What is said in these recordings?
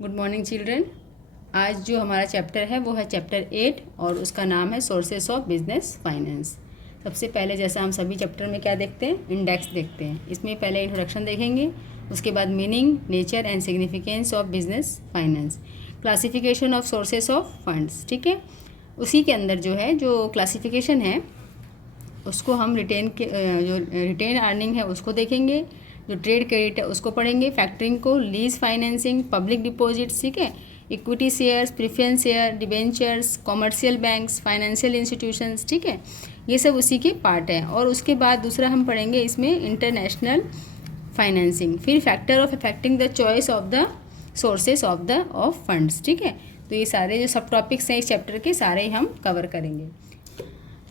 Good morning children. आज जो हमारा चैप्टर है वो है चैप्टर 8 और उसका नाम है सोर्सेस ऑफ बिजनेस फाइनेंस। सबसे पहले जैसा हम सभी चैप्टर में क्या देखते हैं, इंडेक्स देखते हैं। इसमें पहले इंट्रोडक्शन देखेंगे, उसके बाद meaning, nature and significance of business finance, classification of sources of funds. ठीक है, उसी के अंदर जो क्लासिफिकेशन है उसको हम जो रिटेन अर्निंग है उसको देखेंगे, जो ट्रेड क्रेडिट है उसको पढ़ेंगे, फैक्टरिंग को, लीज फाइनेंसिंग, पब्लिक डिपॉजिट्स, ठीक है, equity shares, preference share, debentures, commercial banks, financial institutions. ठीक है, ये सब उसी के पार्ट है। और उसके बाद दूसरा हम पढ़ेंगे इसमें इंटरनेशनल फाइनेंसिंग, फिर factor of affecting the choice of the sources of funds. ठीक है, तो ये सारे जो सब टॉपिक्स हैं इस चैप्टर के सारे ही हम कवर करेंगे।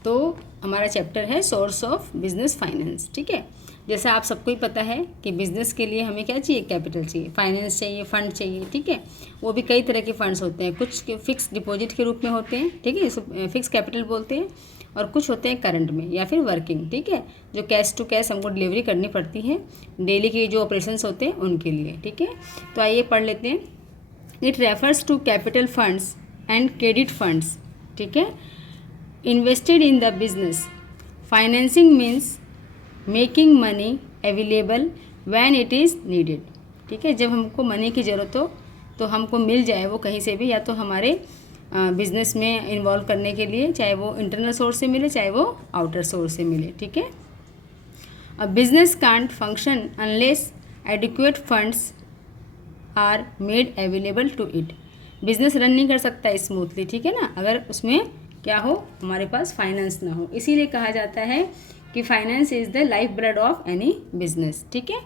तो हमारा चैप्टर है सोर्स ऑफ बिजनेस फाइनेंस। ठीक है, जैसा आप सबको ही पता है कि बिज़नेस के लिए हमें क्या चाहिए, कैपिटल चाहिए, फाइनेंस चाहिए, फंड चाहिए। ठीक है, वो भी कई तरह के फंड्स होते हैं, कुछ फिक्स डिपॉजिट के रूप में होते हैं, ठीक है, इसको फिक्स कैपिटल बोलते हैं, और कुछ होते हैं करंट में या फिर वर्किंग। ठीक है, जो कैश टू कैश हमको डिलीवरी करनी पड़ती है डेली के जो ऑपरेशंस होते हैं उनके लिए। ठीक है, तो आइए पढ़ लेते हैं। It refers to capital funds and credit funds. ठीक है, invested in the business. Financing means making money available when it is needed. ठीक है, जब हमको मनी की ज़रूरत हो तो हमको मिल जाए वो कहीं से भी, या तो हमारे बिजनेस में इन्वॉल्व करने के लिए, चाहे वो इंटरनल सोर्स से मिले चाहे वो आउटर सोर्स से मिले। ठीक है, a business can't function unless adequate funds are made available to it. Business run नहीं कर सकता स्मूथली, ठीक है ना, अगर उसमें क्या हो, हमारे पास फाइनेंस ना हो। इसीलिए कहा जाता है कि finance is the life blood of any business. ठीक है,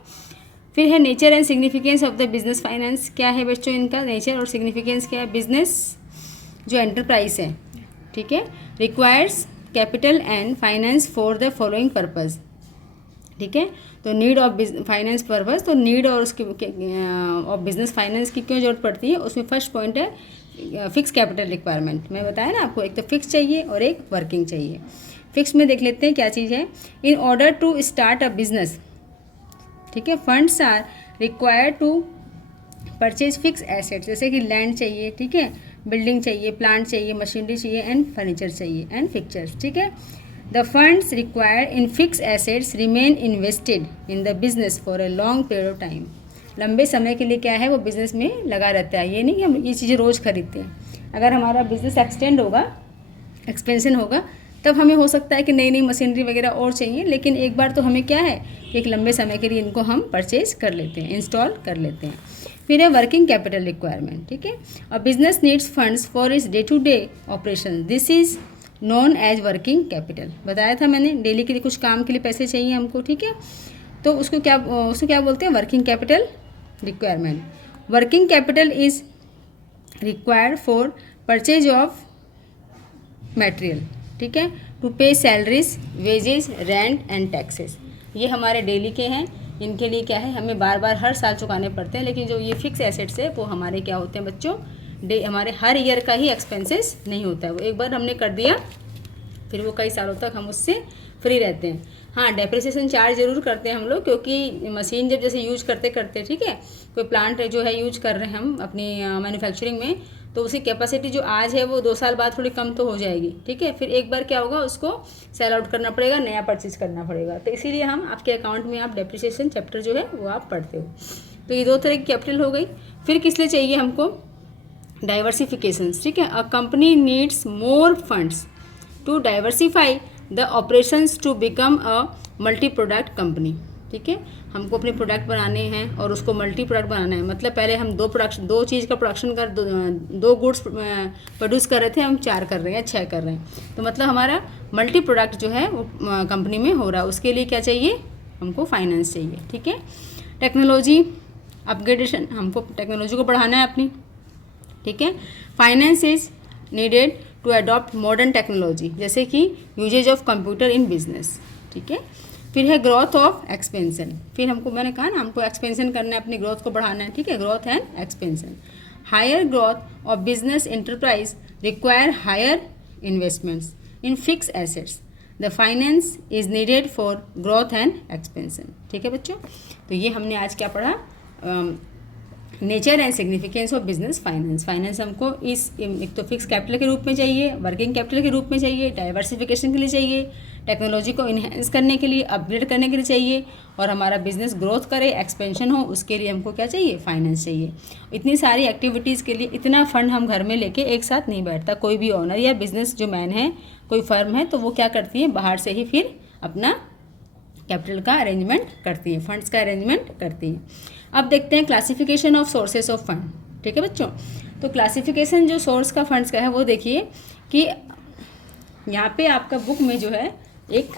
फिर है nature and significance of the business finance. क्या है बच्चों इनका नेचर और सिग्निफिकेंस क्या है? बिजनेस जो एंटरप्राइज है, ठीक है, requires capital and finance for the following purpose. ठीक है, तो नीड ऑफ फाइनेंस पर्पज़, तो नीड और उसकी ऑफ बिजनेस फाइनेंस की क्यों जरूरत पड़ती है, उसमें फर्स्ट पॉइंट है फिक्स कैपिटल रिक्वायरमेंट। मैं बताया ना आपको, एक तो फिक्स चाहिए और एक वर्किंग चाहिए। फिक्स में देख लेते हैं क्या चीज़ है। In order to start a business, ठीक है, funds are required to purchase fix assets, जैसे कि लैंड चाहिए, ठीक है, बिल्डिंग चाहिए, प्लांट चाहिए, मशीनरी चाहिए एंड फर्नीचर चाहिए एंड फिक्चर्स। ठीक है, the funds required in fix assets remain invested in the business for a long period of time. लंबे समय के लिए क्या है वो बिज़नेस में लगा रहता है। ये नहीं कि हम ये चीज़ें रोज़ खरीदते हैं। अगर हमारा बिजनेस एक्सटेंड होगा, एक्सपेंशन होगा, तब हमें हो सकता है कि नई नई मशीनरी वगैरह और चाहिए, लेकिन एक बार तो हमें क्या है कि एक लंबे समय के लिए इनको हम परचेज कर लेते हैं, इंस्टॉल कर लेते हैं। फिर है वर्किंग कैपिटल रिक्वायरमेंट। ठीक है, और business needs funds for its day to day operation, this is known as working capital. बताया था मैंने, डेली के लिए कुछ काम के लिए पैसे चाहिए हमको, ठीक है, तो उसको क्या बोलते हैं, working capital requirement. Working capital is required for purchase of material, ठीक है, टू पे salaries, wages, rent and taxes. ये हमारे डेली के हैं, इनके लिए क्या है, हमें बार बार हर साल चुकाने पड़ते हैं। लेकिन जो ये फिक्स एसेट्स है वो हमारे क्या होते हैं बच्चों, हमारे हर ईयर का ही एक्सपेंसेस नहीं होता है, वो एक बार हमने कर दिया फिर वो कई सालों तक हम उससे फ्री रहते हैं। हाँ, डेप्रिसिएशन चार्ज ज़रूर करते हैं हम लोग, क्योंकि मशीन जब जैसे यूज करते, ठीक है, कोई प्लांट जो है यूज कर रहे हैं हम अपनी मैन्युफैक्चरिंग में, तो उसकी कैपेसिटी जो आज है वो 2 साल बाद थोड़ी कम तो हो जाएगी। ठीक है, फिर एक बार क्या होगा, उसको सेल आउट करना पड़ेगा, नया परचेज करना पड़ेगा। तो इसीलिए हम आपके अकाउंट में आप डेप्रिसिएशन चैप्टर जो है वो आप पढ़ते हो। तो ये 2 तरह की कैपिटल हो गई। फिर किस लिए चाहिए हमको, डाइवर्सिफिकेशन। ठीक है, a company needs more funds to diversify the operations to become a multi product company. ठीक है, हमको अपने प्रोडक्ट बनाने हैं और उसको मल्टी प्रोडक्ट बनाना है। मतलब पहले हम दो चीज़ का प्रोडक्शन कर, दो गुड्स प्रोड्यूस कर रहे थे, हम 4 कर रहे हैं, 6 कर रहे हैं। तो मतलब हमारा मल्टी प्रोडक्ट जो है वो कंपनी में हो रहा है। उसके लिए क्या चाहिए, हमको फाइनेंस चाहिए। ठीक है, टेक्नोलॉजी अपग्रेडेशन, हमको टेक्नोलॉजी को बढ़ाना है अपनी। ठीक है, finance is needed to adopt modern technology, जैसे कि uses of computer in business. ठीक है, फिर है ग्रोथ ऑफ एक्सपेंशन। फिर हमको, मैंने कहा ना, हमको एक्सपेंशन करना है, अपनी ग्रोथ को बढ़ाना है। ठीक है, growth and expansion. Higher growth of business enterprise require higher investments in fix assets, the finance is needed for growth and expansion. ठीक है बच्चों, तो ये हमने आज क्या पढ़ा, nature and significance of business finance. Finance हमको इस एक तो फिक्स कैपिटल के रूप में चाहिए, वर्किंग कैपिटल के रूप में चाहिए, डाइवर्सिफिकेशन के लिए चाहिए, टेक्नोलॉजी को इन्हेंस करने के लिए, अपग्रेड करने के लिए चाहिए, और हमारा बिजनेस ग्रोथ करे, एक्सपेंशन हो, उसके लिए हमको क्या चाहिए, फाइनेंस चाहिए। इतनी सारी एक्टिविटीज़ के लिए इतना फंड हम घर में लेके एक साथ नहीं बैठता। कोई भी ओनर या बिजनेस जो मैन है, कोई फर्म है, तो वो क्या करती है, बाहर से ही फिर अपना कैपिटल का अरेंजमेंट करती है, फंड्स का अरेंजमेंट करती है। अब देखते हैं classification of sources of fund. ठीक है बच्चों, तो क्लासिफिकेशन जो सोर्स का फंड्स का है वो देखिए कि यहाँ पे आपका बुक में जो है एक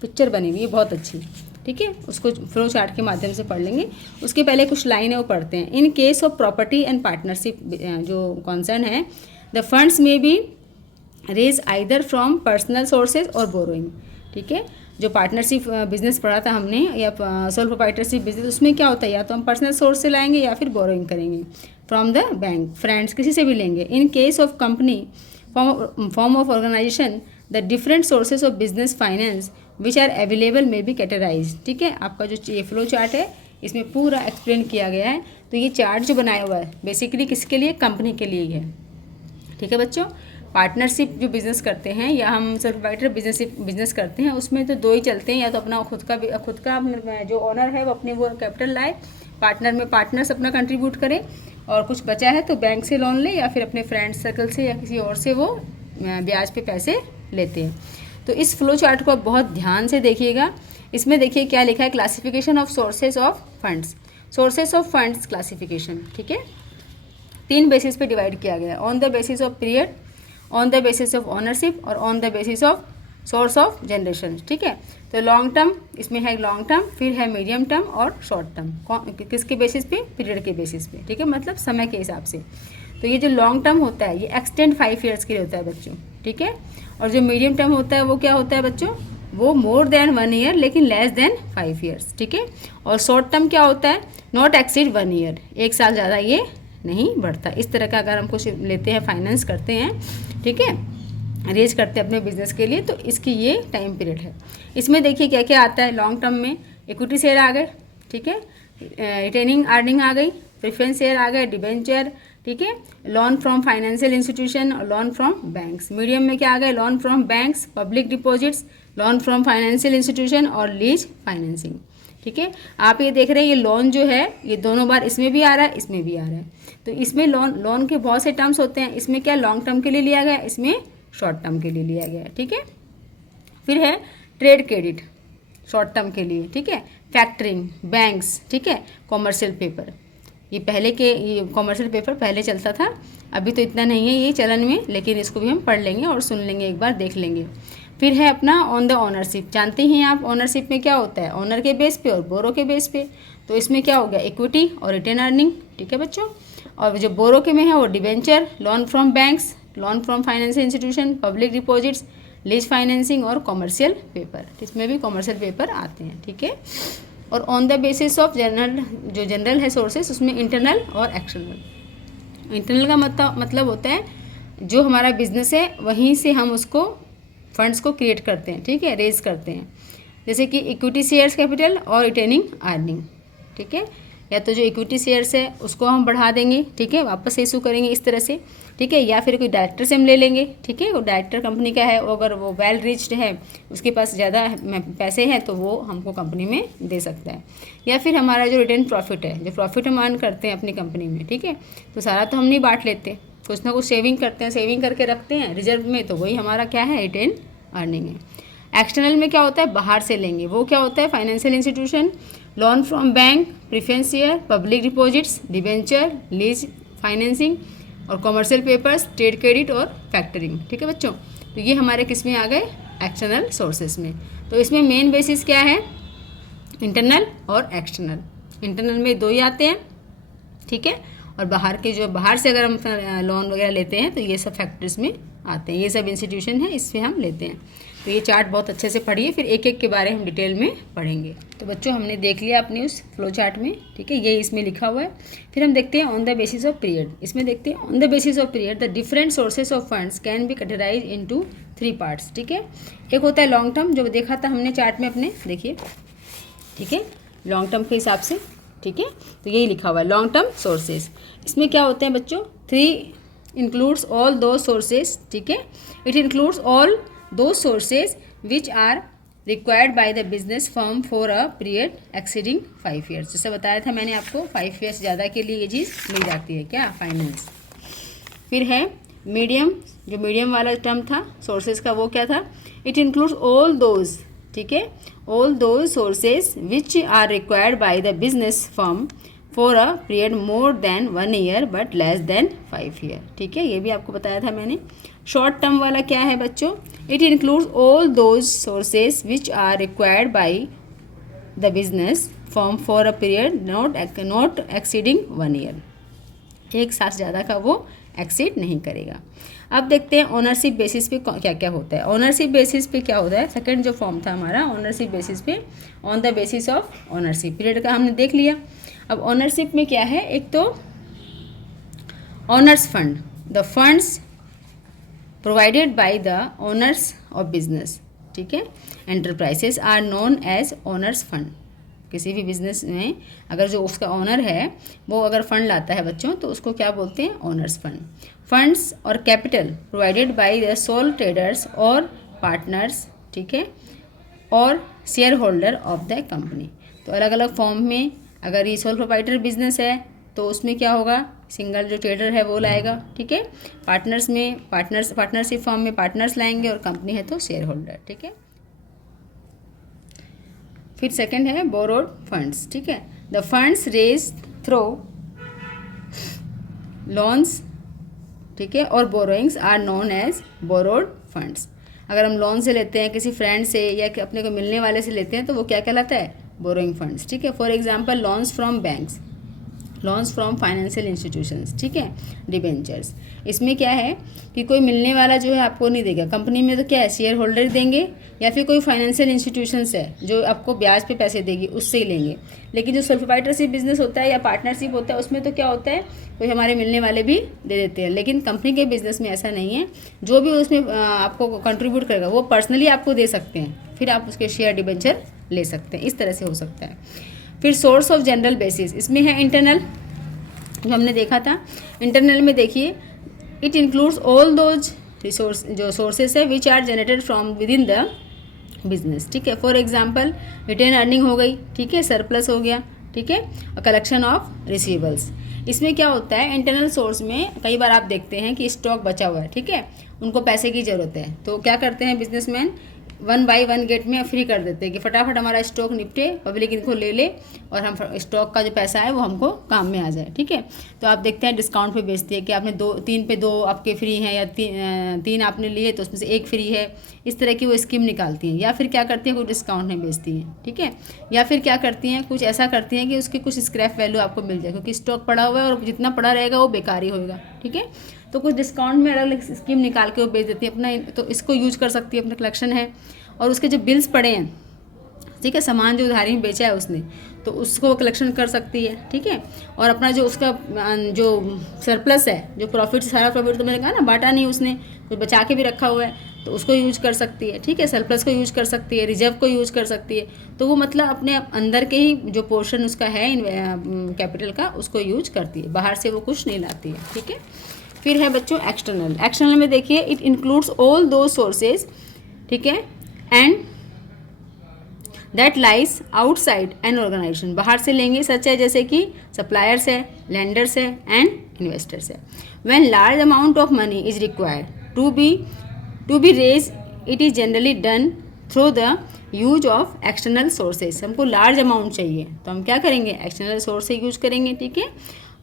पिक्चर बनी हुई है बहुत अच्छी। ठीक है, उसको फ्लो चार्ट के माध्यम से पढ़ लेंगे। उसके पहले कुछ लाइनें वो पढ़ते हैं। In case of property and partnership जो कॉन्सर्न है, the funds may be raise either from personal sources और बोरोइंग। ठीक है, जो पार्टनरशिप बिजनेस पढ़ा था हमने या सोल प्रोप्राइटरशिप बिजनेस, उसमें क्या होता है, या तो हम पर्सनल सोर्स से लाएंगे या फिर बोरोइंग करेंगे फ्रॉम द बैंक, फ्रेंड्स, किसी से भी लेंगे। In case of company form of organisation, the different sources of business finance which are available may be categorise. ठीक है, आपका जो ये फ्लो चार्ट है इसमें पूरा एक्सप्लेन किया गया है। तो ये चार्ट जो बनाया हुआ है बेसिकली किसके लिए, कंपनी के लिए ही है। ठीक है बच्चों, पार्टनरशिप जो बिज़नेस करते हैं या हम सेल्फ प्रोप्राइटर बिजनेस करते हैं, उसमें तो दो ही चलते हैं, या तो अपना खुद का जो ओनर है वो अपने वो कैपिटल लाए, पार्टनर में पार्टनर्स अपना कंट्रीब्यूट करें, और कुछ बचा है तो बैंक से लोन ले या फिर अपने फ्रेंड सर्कल से या किसी और से वो ब्याज पे पैसे लेते हैं। तो इस फ्लो चार्ट को आप बहुत ध्यान से देखिएगा। इसमें देखिए क्या लिखा है, classification of sources of funds. Sources of funds classification, ठीक है, 3 बेसिस पे डिवाइड किया गया है। On the basis of period, on the basis of ownership और on the basis of source of generation. ठीक है, तो लॉन्ग टर्म इसमें है, लॉन्ग टर्म, फिर है मीडियम टर्म और शॉर्ट टर्म। किसके बेसिस पे, पीरियड के बेसिस पे। ठीक है, मतलब समय के हिसाब से। तो ये जो लॉन्ग टर्म होता है ये एक्सटेंड 5 ईयर्स के लिए होता है बच्चों। ठीक है, और जो मीडियम टर्म होता है वो क्या होता है बच्चों, वो मोर देन 1 ईयर लेकिन लेस देन 5 ईयर्स। ठीक है, और शॉर्ट टर्म क्या होता है, नॉट एक्सीड 1 ईयर, 1 साल ज़्यादा ये नहीं बढ़ता। इस तरह का अगर हम कुछ लेते हैं, फाइनेंस करते हैं, ठीक है, रेज करते हैं अपने बिजनेस के लिए, तो इसकी ये टाइम पीरियड है। इसमें देखिए क्या क्या आता है। लॉन्ग टर्म में इक्विटी शेयर आ गए, ठीक है, रिटेनिंग अर्निंग आ गई, प्रेफरेंस शेयर आ गए, डिबेंचर, ठीक है, लोन फ्रॉम फाइनेंशियल इंस्टीट्यूशन और लोन फ्रॉम बैंक्स। मीडियम में क्या आ गए, loan from banks, public deposits, loan from financial institution और लीज फाइनेंसिंग। ठीक है, आप ये देख रहे हैं ये लोन जो है ये दोनों बार इसमें भी आ रहा है, इसमें भी आ रहा है। तो इसमें लोन के बहुत से टर्म्स होते हैं। इसमें क्या लॉन्ग टर्म के लिए लिया गया, इसमें शॉर्ट टर्म के लिए लिया गया है। ठीक है, फिर है ट्रेड क्रेडिट शॉर्ट टर्म के लिए, ठीक है, फैक्टरिंग, बैंक्स, ठीक है, कॉमर्शियल पेपर। ये पहले के ये कॉमर्शियल पेपर पहले चलता था, अभी तो इतना नहीं है ये चलन में, लेकिन इसको भी हम पढ़ लेंगे और सुन लेंगे, एक बार देख लेंगे। फिर है अपना ऑन द ओनरशिप। जानते हैं आप ओनरशिप में क्या होता है, ओनर के बेस पे और बोरो के बेस पे। तो इसमें क्या हो गया, इक्विटी और रिटेन अर्निंग। ठीक है बच्चों, और जो बोरो के में है वो debenture, loan from banks, loan from financial institution, public deposits, lease financing और कॉमर्शियल पेपर। इसमें भी कॉमर्शियल पेपर आते हैं। ठीक है, और on the basis of general, जो जनरल है सोर्सेस, उसमें इंटरनल और एक्सटर्नल। इंटरनल का मतलब होता है जो हमारा बिजनेस है वहीं से हम उसको फंड्स को क्रिएट करते हैं, ठीक है, रेज करते हैं। जैसे कि इक्विटी शेयर्स कैपिटल और रिटेनिंग अर्निंग। ठीक है, या तो जो इक्विटी शेयर्स है उसको हम बढ़ा देंगे, ठीक है, वापस इशू करेंगे इस तरह से, ठीक है, या फिर कोई डायरेक्टर से हम ले लेंगे, ठीक है, वो डायरेक्टर कंपनी का है, अगर वो वेल रिच्ड है, उसके पास ज़्यादा पैसे हैं तो वो हमको कंपनी में दे सकता है। या फिर हमारा जो रिटेन प्रॉफिट है, जो प्रॉफिट हम अर्न करते हैं अपनी कंपनी में, ठीक है, तो सारा तो हम नहीं बांट लेते, कुछ ना कुछ सेविंग करते हैं, सेविंग करके रखते हैं रिजर्व में, तो वही हमारा क्या है, रिटेन अर्निंग है। एक्सटर्नल में क्या होता है, बाहर से लेंगे, वो क्या होता है, financial institution, loan from bank, preference share, public deposits, debenture, lease financing और कॉमर्शियल पेपर्स, ट्रेड क्रेडिट और फैक्टरिंग। ठीक है बच्चों, तो ये हमारे किस में आ गए, एक्सटर्नल सोर्सेस में। तो इसमें मेन बेसिस क्या है, इंटरनल और एक्सटर्नल। इंटरनल में 2 ही आते हैं, ठीक है, और बाहर के जो बाहर से अगर हम लोन वगैरह लेते हैं तो ये सब फैक्टर्स में आते हैं, ये सब इंस्टीट्यूशन है, इससे हम लेते हैं। तो ये चार्ट बहुत अच्छे से पढ़िए, फिर एक एक के बारे हम डिटेल में पढ़ेंगे। तो बच्चों हमने देख लिया अपने उस फ्लो चार्ट में, ठीक है, ये इसमें लिखा हुआ है। फिर हम देखते हैं on the basis of period. इसमें देखते हैं on the basis of period the different sources of funds can be categorize into 3 parts. ठीक है, एक होता है लॉन्ग टर्म, जो देखा था हमने चार्ट में अपने, देखिए, ठीक है, लॉन्ग टर्म के हिसाब से, ठीक है, तो यही लिखा हुआ है लॉन्ग टर्म सोर्सेज। इसमें क्या होते हैं बच्चों, 3 इंक्लूड्स ऑल दो सोर्सेज, ठीक है, it includes all those sources which are required by the business firm for a period exceeding 5 years. जैसे बताया था मैंने आपको 5 ईयर्स ज़्यादा के लिए ये चीज़ मिल जाती है क्या, फाइनेंस। फिर है मीडियम, जो मीडियम वाला टर्म था सोर्सेज का वो क्या था, इट इंक्लूड्स ऑल दोज, ठीक है, all those sources which are required by the business firm for a period more than 1 year but less than 5 year, ठीक है, ये भी आपको बताया था मैंने। शॉर्ट टर्म वाला क्या है बच्चों, it includes all those sources which are required by the business firm for a period not exceeding 1 year, एक साल ज़्यादा का वो एक्सीड नहीं करेगा। अब देखते हैं ओनरशिप बेसिस पे क्या क्या होता है। ओनरशिप बेसिस पे क्या होता है, सेकंड जो फॉर्म था हमारा ओनरशिप बेसिस पे, on the basis of ownership period का हमने देख लिया। अब ओनरशिप में क्या है, एक तो owners fund, the funds provided by the owners of business, ठीक है, enterprises are known as owners fund. किसी भी बिजनेस में अगर जो उसका ओनर है वो अगर फंड लाता है बच्चों तो उसको क्या बोलते हैं, ओनर्स फंड। फंड्स और capital provided by the sole traders और पार्टनर्स, ठीक है, और share holder of the company. तो अलग अलग फॉर्म में अगर ये सोल प्रोप्राइटर बिजनेस है तो उसमें क्या होगा, सिंगल जो ट्रेडर है वो लाएगा, ठीक है, पार्टनर्स में पार्टनरशिप फॉर्म में पार्टनर्स लाएंगे और कंपनी है तो शेयर होल्डर, ठीक है। फिर सेकंड है बोरोड फंड्स, ठीक है, the funds raise through loans, ठीक है, और borrowings are known as borrowed funds. अगर हम लोन से लेते हैं किसी फ्रेंड से या अपने को मिलने वाले से लेते हैं तो वो क्या कहलाता है, बोरोइंग फंड्स, ठीक है। For example loans from banks, loans from financial institutions, ठीक है, डिबेंचर्स। इसमें क्या है कि कोई मिलने वाला जो है आपको नहीं देगा, कंपनी में तो क्या है शेयर होल्डर देंगे या फिर कोई फाइनेंशियल इंस्टीट्यूशंस है जो आपको ब्याज पे पैसे देगी उससे ही लेंगे। लेकिन जो सोल प्रोप्राइटरशिप बिजनेस होता है या पार्टनरशिप होता है उसमें तो क्या होता है, कोई हमारे मिलने वाले भी दे देते हैं। लेकिन कंपनी के बिजनेस में ऐसा नहीं है, जो भी उसमें आपको कंट्रीब्यूट करेगा वो पर्सनली आपको दे सकते हैं, फिर आप उसके शेयर डिबेंचर ले सकते हैं, इस तरह से हो सकता है। फिर सोर्स ऑफ जनरल बेसिस, इसमें है इंटरनल, जो हमने देखा था। इंटरनल में देखिए it includes all those resource जो सोर्सेस है which are generated from within the business, ठीक है। फॉर एग्जांपल रिटेन अर्निंग हो गई, ठीक है, सरप्लस हो गया, ठीक है, और कलेक्शन ऑफ रिसीवेबल्स। इसमें क्या होता है, इंटरनल सोर्स में कई बार आप देखते हैं कि स्टॉक बचा हुआ है, ठीक है, उनको पैसे की ज़रूरत है तो क्या करते हैं बिजनेसमैन, 1 बाय 1 गेट में फ्री कर देते हैं कि फटाफट हमारा स्टॉक निपटे, पब्लिक इनको ले ले और हम स्टॉक का जो पैसा है वो हमको काम में आ जाए, ठीक है। तो आप देखते हैं डिस्काउंट पे बेचती है कि आपने 3 पे 2 आपके फ्री हैं या 3 आपने लिए तो उसमें से 1 फ्री है, इस तरह की वो स्कीम निकालती हैं। या फिर क्या करती हैं, कोई डिस्काउंट में बेचती हैं, ठीक है। या फिर क्या करती हैं, कुछ ऐसा करती हैं कि उसकी कुछ स्क्रैप वैल्यू आपको मिल जाए, क्योंकि स्टॉक पड़ा हुआ है और जितना पड़ा रहेगा वो बेकार ही होगा, ठीक है। तो कुछ डिस्काउंट में अलग अलग स्कीम निकाल के वो बेच देती है अपना, तो इसको यूज कर सकती है, अपना कलेक्शन है। और उसके जो बिल्स पड़े हैं, ठीक है, सामान जो उधारी में बेचा है उसने, तो उसको वो कलेक्शन कर सकती है, ठीक है। और अपना जो उसका जो सरप्लस है, जो प्रॉफिट, सारा प्रॉफिट तो मैंने कहा ना बांटा नहीं उसने, कुछ बचा के भी रखा हुआ है तो उसको यूज कर सकती है, ठीक है। सरप्लस को यूज कर सकती है, रिजर्व को यूज कर सकती है। तो वो मतलब अपने अंदर के ही जो पोर्शन उसका है कैपिटल का उसको यूज करती है, बाहर से वो कुछ नहीं लाती है, ठीक है। फिर है बच्चों एक्सटर्नल। एक्सटर्नल में देखिए it includes all those sources, ठीक है, and that lies outside an organization, बाहर से लेंगे, सच है जैसे कि सप्लायर्स है, लेंडर्स है एंड इन्वेस्टर्स है। When large amount of money is required to be raise, it is generally done through the use of external sources. हमको लार्ज अमाउंट चाहिए तो हम क्या करेंगे, एक्सटर्नल सोर्स से यूज करेंगे, ठीक है।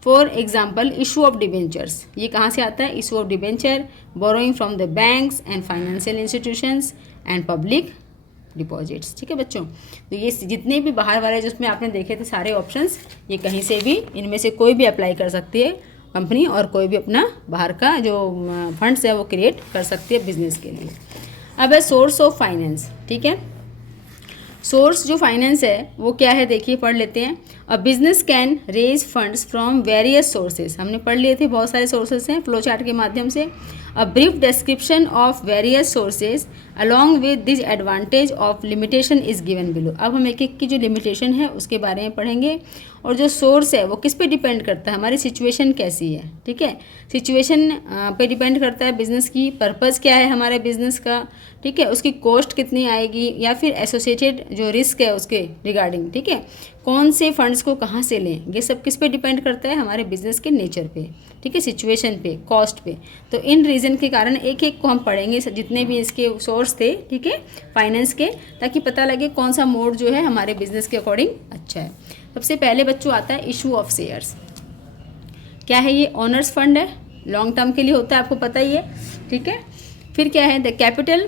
For example issue of debentures, ये कहाँ से आता है, issue of debenture, borrowing from the banks and financial institutions and public deposits, ठीक है बच्चों। तो ये जितने भी बाहर वाले जिसमें आपने देखे थे सारे ऑप्शंस, ये कहीं से भी इनमें से कोई भी अप्लाई कर सकती है कंपनी, और कोई भी अपना बाहर का जो फंड्स है वो क्रिएट कर सकती है बिजनेस के लिए। अब है सोर्स ऑफ फाइनेंस, ठीक है। सोर्स जो फाइनेंस है वो क्या है, देखिए पढ़ लेते हैं। A business can raise funds from various sources, हमने पढ़ लिए थे, बहुत सारे सोर्सेज हैं फ्लो चार्ट के माध्यम से। A brief description of various sources along with this advantage of limitation is given below. अब हम एक एक की जो लिमिटेशन है उसके बारे में पढ़ेंगे, और जो सोर्स है वो किस पे डिपेंड करता है, हमारी सिचुएशन कैसी है, ठीक है। सिचुएशन पे डिपेंड करता है बिज़नेस की, पर्पज़ क्या है हमारे बिज़नेस का, ठीक है, उसकी कॉस्ट कितनी आएगी, या फिर एसोसिएटेड जो रिस्क है उसके रिगार्डिंग, ठीक है, कौन से फंड्स को कहाँ से लें, ये सब किस पे डिपेंड करता है, हमारे बिज़नेस के नेचर पे, ठीक है, सिचुएशन पे, कॉस्ट पे। तो इन रीज़न के कारण एक एक को हम पढ़ेंगे, जितने भी इसके सोर्स थे, ठीक है, फाइनेंस के, ताकि पता लगे कौन सा मोड जो है हमारे बिज़नेस के अकॉर्डिंग अच्छा है। सबसे पहले बच्चों आता है इशू ऑफ शेयर्स। क्या है ये? ओनर्स फंड है, लॉन्ग टर्म के लिए होता है, आपको पता ही है, ठीक है। फिर क्या है? The capital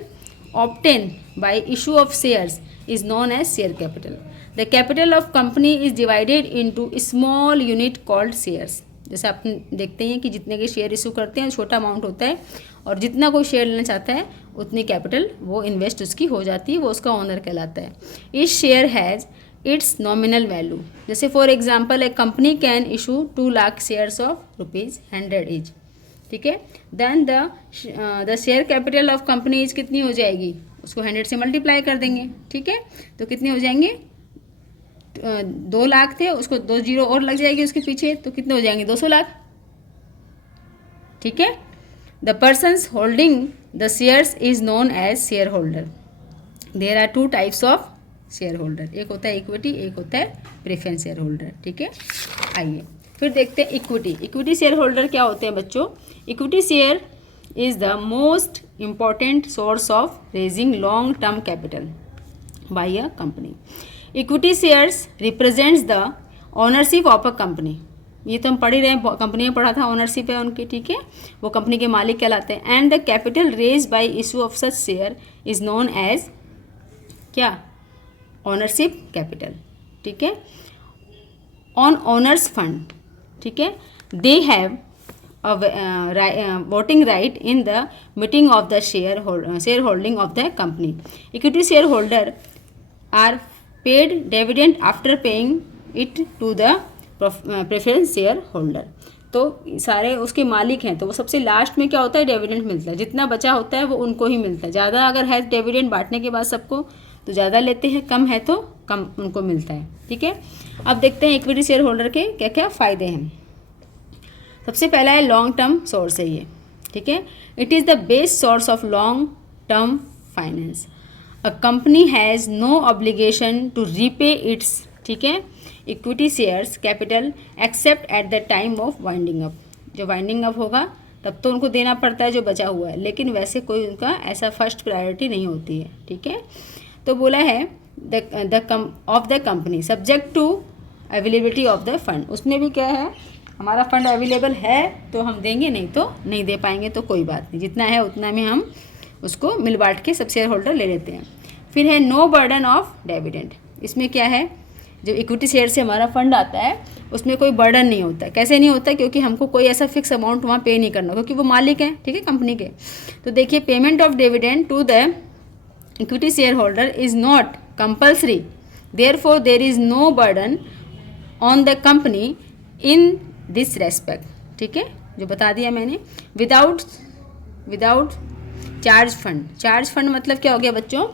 obtain by issue of shares is known as share capital. The capital of company is divided into small unit called shares. जैसे आप देखते हैं कि जितने के शेयर इशू करते हैं छोटा अमाउंट होता है, और जितना कोई शेयर लेना चाहता है उतनी कैपिटल वो इन्वेस्ट उसकी हो जाती है, वो उसका ओनर कहलाता है। इस share has its nominal value. जैसे for example a company can issue 2 lakh shares of ₹100 each, ठीक है। Then the share capital of company is कितनी हो जाएगी, उसको 100 से मल्टीप्लाई कर देंगे, ठीक है। तो कितने हो जाएंगे? 2 लाख थे, उसको 2 जीरो और लग जाएगी उसके पीछे, तो कितने हो जाएंगे? 200 लाख, ठीक है। The persons holding the shares is known as share holder. There are 2 types of share holder, एक होता है इक्विटी, एक होता है प्रेफरेंस शेयर होल्डर, ठीक है। आइए फिर देखते हैं इक्विटी। इक्विटी शेयर होल्डर क्या होते हैं बच्चों? Equity share is the most important source of raising long term capital by a company. Equity shares represents the ownership of a company. ये तो हम पढ़ ही रहे हैं, कंपनी में पढ़ा था, ओनरशिप है उनकी, ठीक है, वो कंपनी के मालिक कहलाते हैं। And the capital raise by issue of such share is known as क्या? ओनरशिप कैपिटल, ठीक है। ऑन ओनर्स फंड, ठीक है, they have voting right in the meeting of the share holding of the company. Equity share holder are paid dividend after paying it to the preference share holder. तो सारे उसके मालिक हैं, तो वो सबसे लास्ट में क्या होता है? डिविडेंड मिलता है, जितना बचा होता है वो उनको ही मिलता है। ज़्यादा अगर है डिविडेंड बांटने के बाद सबको, तो ज़्यादा लेते हैं, कम है तो कम उनको मिलता है, ठीक है। अब देखते हैं इक्विटी शेयर होल्डर के क्या क्या फ़ायदे हैं। सबसे पहला है लॉन्ग टर्म सोर्स है ये, ठीक है। It is the best source of long term finance. A company has no obligation to repay its, ठीक है, equity shares capital except at the time of winding up. जो वाइंडिंग अप होगा तब तो उनको देना पड़ता है जो बचा हुआ है, लेकिन वैसे कोई उनका ऐसा फर्स्ट प्रायोरिटी नहीं होती है, ठीक है। तो बोला है of the company subject to availability of the fund. उसमें भी क्या है? हमारा फंड अवेलेबल है तो हम देंगे, नहीं तो नहीं दे पाएंगे, तो कोई बात नहीं, जितना है उतना में हम उसको मिल बांट के सब शेयर होल्डर ले लेते हैं। फिर है नो बर्डन ऑफ डिविडेंड। इसमें क्या है? जो इक्विटी शेयर से हमारा फंड आता है उसमें कोई बर्डन नहीं होता। कैसे नहीं होता? क्योंकि हमको कोई ऐसा फिक्स अमाउंट वहाँ पे नहीं करना, क्योंकि वो मालिक हैं, ठीक है, कंपनी के। तो देखिए, payment of dividend to the equity share holder is not compulsory, therefore there is no burden on the company in this respect, ठीक है, जो बता दिया मैंने। Without charge fund. Charge fund मतलब क्या हो गया बच्चों?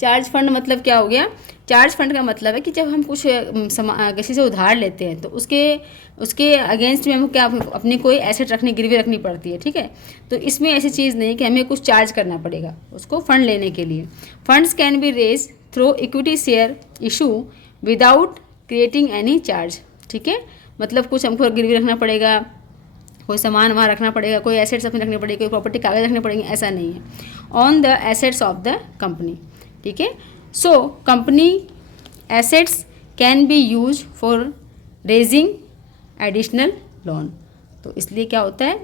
चार्ज फंड मतलब क्या हो गया? चार्ज फंड का मतलब है कि जब हम कुछ किसी से उधार लेते हैं तो उसके अगेंस्ट में हम क्या अपनी कोई एसेट रखनी, गिरवी रखनी पड़ती है, ठीक है। तो इसमें ऐसी चीज़ नहीं कि हमें कुछ चार्ज करना पड़ेगा उसको फंड लेने के लिए। Funds can be raise through equity share issue without creating any charge, ठीक है। मतलब कुछ हमको गिरवी रखना पड़ेगा, कोई सामान वहाँ रखना पड़ेगा, कोई एसेट्स अपने रखने पड़ेगी, कोई प्रॉपर्टी कागज रखने पड़ेंगे, ऐसा नहीं है। On the assets of the company, ठीक है। So company assets can be use for raising additional loan. तो इसलिए क्या होता है,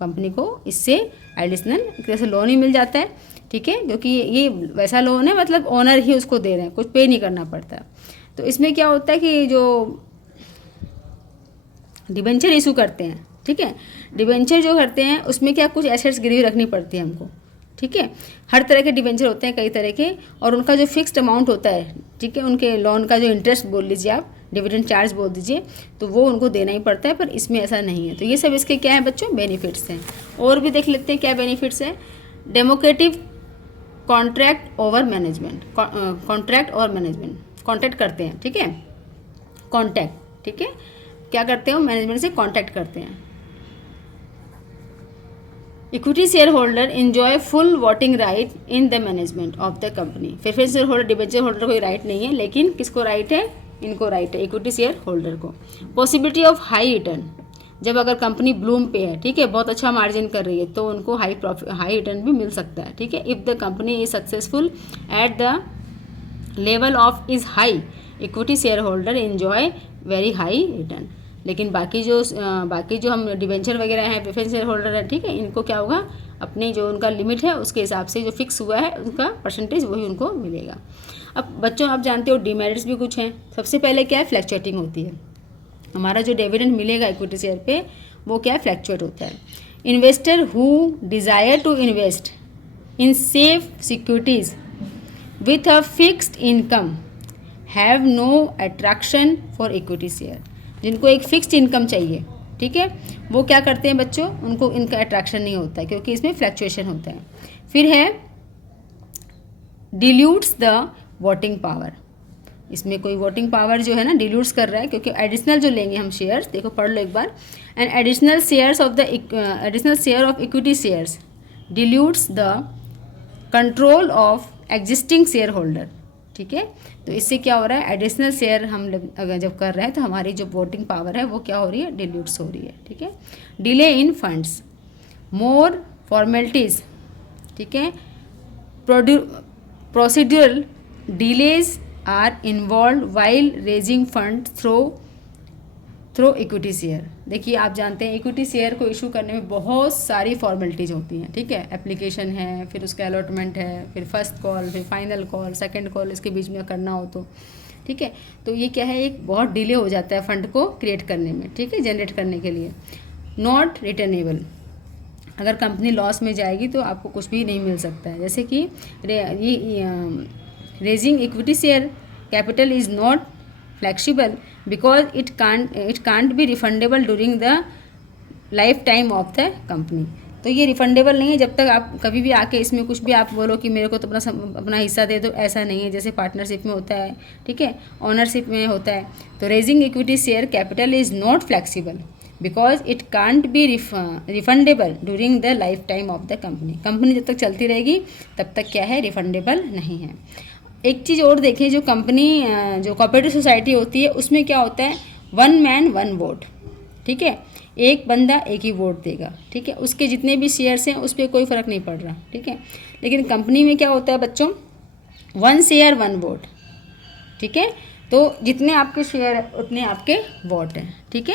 कंपनी को इससे एडिशनल एक तरह से लोन ही मिल जाता है, ठीक है, क्योंकि ये वैसा लोन है, मतलब ओनर ही उसको दे रहे हैं, कुछ पे नहीं करना पड़ता। तो इसमें क्या होता है कि जो डिबेंचर इशू करते हैं, ठीक है, डिबेंचर जो करते हैं उसमें क्या कुछ एसेट्स गिरवी रखनी पड़ती है हमको, ठीक है। हर तरह के डिबेंचर होते हैं, कई तरह के, और उनका जो फिक्स्ड अमाउंट होता है, ठीक है, उनके लोन का जो इंटरेस्ट बोल लीजिए आप, डिविडेंड चार्ज बोल दीजिए, तो वो उनको देना ही पड़ता है, पर इसमें ऐसा नहीं है। तो ये सब इसके क्या है बच्चों, बेनिफिट्स हैं। और भी देख लेते हैं क्या बेनिफिट्स हैं। Democratic contract over management, contract और मैनेजमेंट, कॉन्टैक्ट करते हैं, ठीक है, कॉन्टैक्ट, ठीक है, क्या करते हैं, मैनेजमेंट से कॉन्टैक्ट करते हैं। Equity share holder enjoy full voting right in the management of the company. Preference share holder, debenture holder कोई राइट नहीं है, लेकिन किसको राइट है, इनको राइट है, इक्विटी शेयर होल्डर को। पॉसिबिलिटी ऑफ हाई रिटर्न, जब अगर कंपनी ब्लूम पे है, ठीक है, बहुत अच्छा मार्जिन कर रही है, तो उनको हाई रिटर्न भी मिल सकता है, ठीक है। If the company is successful at the level of is high, equity share holder enjoy very high return. लेकिन बाकी जो हम डिबेंचर वगैरह हैं, प्रेफरेंस शेयर होल्डर है, ठीक है, इनको क्या होगा, अपनी जो उनका लिमिट है उसके हिसाब से जो फिक्स हुआ है उनका परसेंटेज वही उनको मिलेगा। अब बच्चों आप जानते हो डीमेरिट्स भी कुछ हैं। सबसे पहले क्या है, फ्लैक्चुएटिंग होती है। हमारा जो डिविडेंड मिलेगा इक्विटी शेयर पे वो क्या है, फ्लैक्चुएट होता है। Investor who desire to invest in safe securities with a fixed income have no attraction for equity share. जिनको एक फिक्स्ड इनकम चाहिए, ठीक है, वो क्या करते हैं बच्चों, उनको इनका अट्रैक्शन नहीं होता है, क्योंकि इसमें फ्लैक्चुएशन होता है। फिर है डिल्यूट्स द वोटिंग पावर। इसमें कोई वोटिंग पावर जो है ना डिल्यूट्स कर रहा है, क्योंकि एडिशनल जो लेंगे हम शेयर्स, देखो पढ़ लो एक बार, and additional share of equity shares dilutes the control of existing share holder, ठीक है। तो इससे क्या हो रहा है, एडिशनल शेयर हम अगर जब कर रहे हैं तो हमारी जो वोटिंग पावर है वो क्या हो रही है, डिल्यूट्स हो रही है, ठीक है। Delay in funds, more formalities, ठीक है, procedural delays are involve while raising fund through equity share. देखिए आप जानते हैं इक्विटी शेयर को इशू करने में बहुत सारी फॉर्मेलिटीज़ होती हैं, ठीक है, एप्लीकेशन है, फिर उसका अलॉटमेंट है, फिर फर्स्ट कॉल, फिर फाइनल कॉल, सेकंड कॉल, इसके बीच में करना हो तो, ठीक है। तो ये क्या है, एक बहुत डिले हो जाता है फंड को क्रिएट करने में, ठीक है, जनरेट करने के लिए। नॉट रिटर्नेबल, अगर कंपनी लॉस में जाएगी तो आपको कुछ भी नहीं मिल सकता है। जैसे कि raising equity share capital is not flexible because it can't be refundable during the life time of the company. तो ये रिफंडेबल नहीं है, जब तक आप कभी भी आके इसमें कुछ भी आप बोलो कि मेरे को तो अपना हिस्सा दे दो, ऐसा नहीं है, जैसे पार्टनरशिप में होता है, ठीक है, ओनरशिप में होता है। तो raising equity share capital is not flexible because it can't be refundable during the life time of the company. Company जब तक चलती रहेगी तब तक क्या है, रिफंडेबल नहीं है। एक चीज़ और देखें, जो कंपनी जो कोऑपरेटिव सोसाइटी होती है उसमें क्या होता है, वन मैन वन वोट, ठीक है, एक बंदा एक ही वोट देगा, ठीक है, उसके जितने भी शेयर्स हैं उस पर कोई फ़र्क नहीं पड़ रहा, ठीक है। लेकिन कंपनी में क्या होता है बच्चों, वन शेयर वन वोट, ठीक है, तो जितने आपके शेयर है उतने आपके वोट हैं, ठीक है।